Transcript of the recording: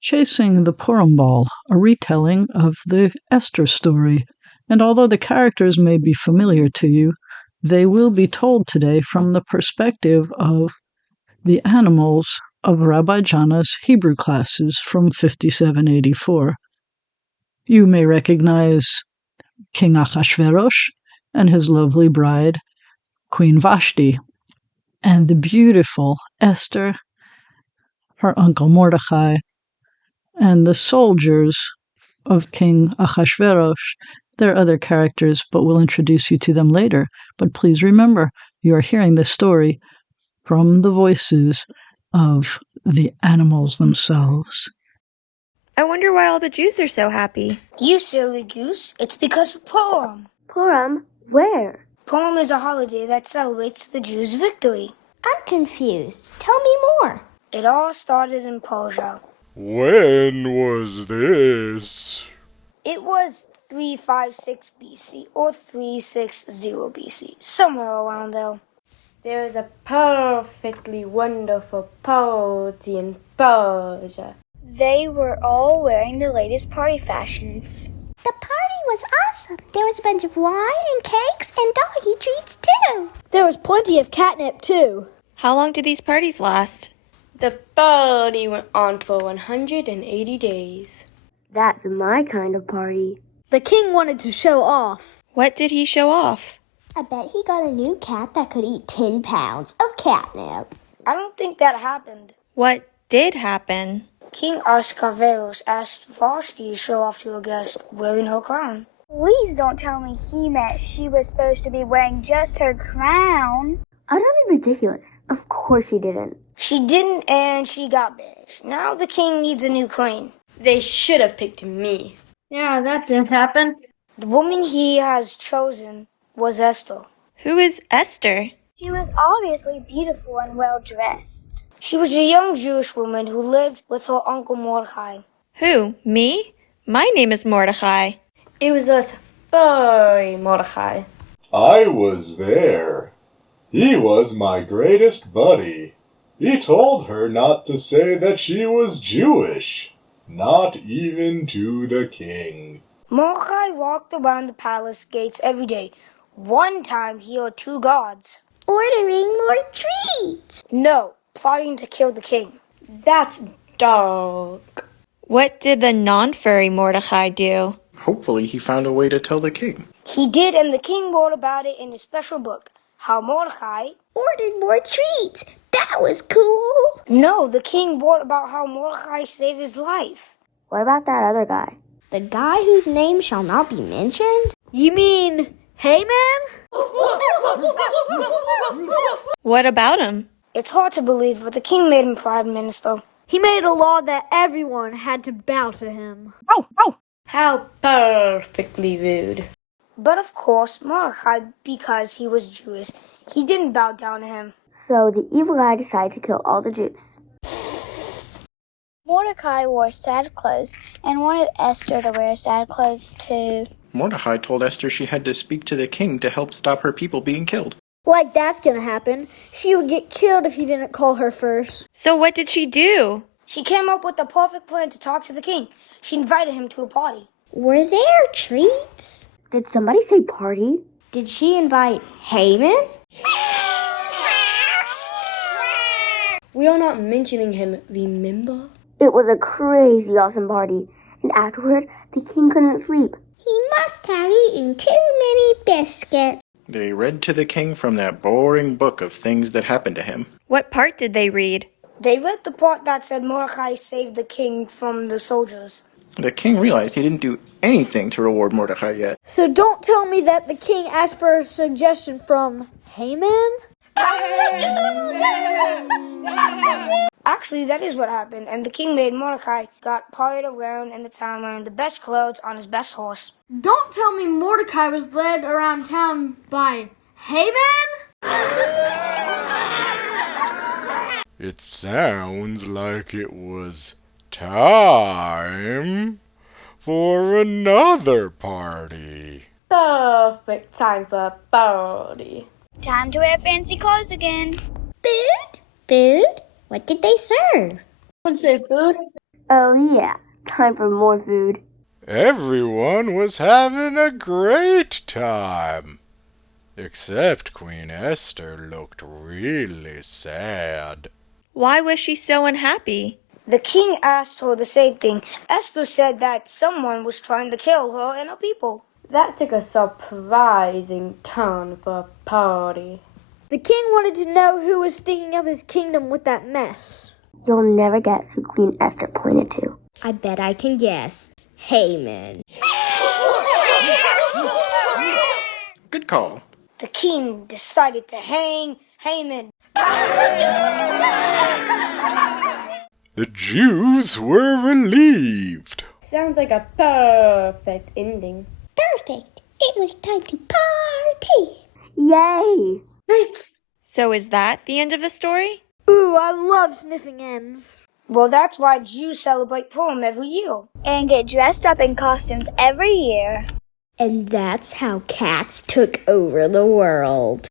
Chasing the Purim Ball, a retelling of the Esther story, and although the characters may be familiar to you, they will be told today from the perspective of the animals of Rabbi Jana's Hebrew classes from 5784. You may recognize King Achashverosh and his lovely bride, Queen Vashti, and the beautiful Esther, her uncle Mordecai, and the soldiers of King Achashverosh. There are other characters, but we'll introduce you to them later. But please remember, you are hearing this story from the voices of the animals themselves. I wonder why all the Jews are so happy. You silly goose, it's because of Purim. Purim? Where? Purim is a holiday that celebrates the Jews' victory. I'm confused. Tell me more. It all started in Persia. When was this? It was 356 BC or 360 BC, somewhere around there. There was a perfectly wonderful party in Persia. They were all wearing the latest party fashions. The party was awesome. There was a bunch of wine and cakes and doggy treats too. There was plenty of catnip too. How long did these parties last? The party went on for 180 days. That's my kind of party. The king wanted to show off. What did he show off? I bet he got a new cat that could eat 10 pounds of catnip. I don't think that happened. What did happen? King Ahasuerus asked Vashti to show off to a guest wearing her crown. Please don't tell me he meant she was supposed to be wearing just her crown. Utterly ridiculous. Of course she didn't. She didn't, and she got banished. Now the king needs a new queen. They should have picked me. Yeah, that didn't happen. The woman he has chosen was Esther. Who is Esther? She was obviously beautiful and well dressed. She was a young Jewish woman who lived with her uncle Mordecai. Who? Me? My name is Mordecai. It was us furry Mordecai. I was there. He was my greatest buddy. He told her not to say that she was Jewish, not even to the king. Mordecai walked around the palace gates every day. One time he heard two guards. Ordering more treats. No, plotting to kill the king. That's dark. What did the non-furry Mordecai do? Hopefully he found a way to tell the king. He did, and the king wrote about it in a special book. How Mordecai Ordered more treats. That was cool. No, the king wrote about how Mordecai saved his life. What about that other guy? The guy whose name shall not be mentioned? You mean Haman? What about him? It's hard to believe, but the king made him prime minister. He made a law that everyone had to bow to him. How perfectly rude. But of course, Mordecai, because he was Jewish, he didn't bow down to him. So the evil guy decided to kill all the Jews. Mordecai wore sad clothes and wanted Esther to wear sad clothes too. Mordecai told Esther she had to speak to the king to help stop her people being killed. Like that's gonna happen. She would get killed if he didn't call her first. So what did she do? She came up with the perfect plan to talk to the king. She invited him to a party. Were there treats? Did somebody say party? Did she invite Haman? We are not mentioning him, remember? It was a crazy awesome party, and afterward, the king couldn't sleep. He must have eaten too many biscuits. They read to the king from that boring book of things that happened to him. What part did they read? They read the part that said Mordecai saved the king from the soldiers. The king realized he didn't do anything to reward Mordecai yet. So don't tell me that the king asked for a suggestion from Haman? Actually, that is what happened, and the king made Mordecai got parade around in the town wearing the best clothes on his best horse. Don't tell me Mordecai was led around town by Haman? It sounds like it was time for another party. Perfect time for a party. Time to wear fancy clothes again. Food? Food? What did they serve? Would say food. Oh yeah, time for more food. Everyone was having a great time. Except Queen Esther looked really sad. Why was she so unhappy? The king asked her the same thing. Esther said that someone was trying to kill her and her people. That took a surprising turn for a party. The king wanted to know who was sticking up his kingdom with that mess. You'll never guess who Queen Esther pointed to. I bet I can guess. Haman. Good call. The king decided to hang Haman. The Jews were relieved. Sounds like a perfect ending. Perfect. It was time to party. Yay. Right. So is that the end of the story? Ooh, I love sniffing ends. Well, that's why Jews celebrate Purim every year. And get dressed up in costumes every year. And that's how cats took over the world.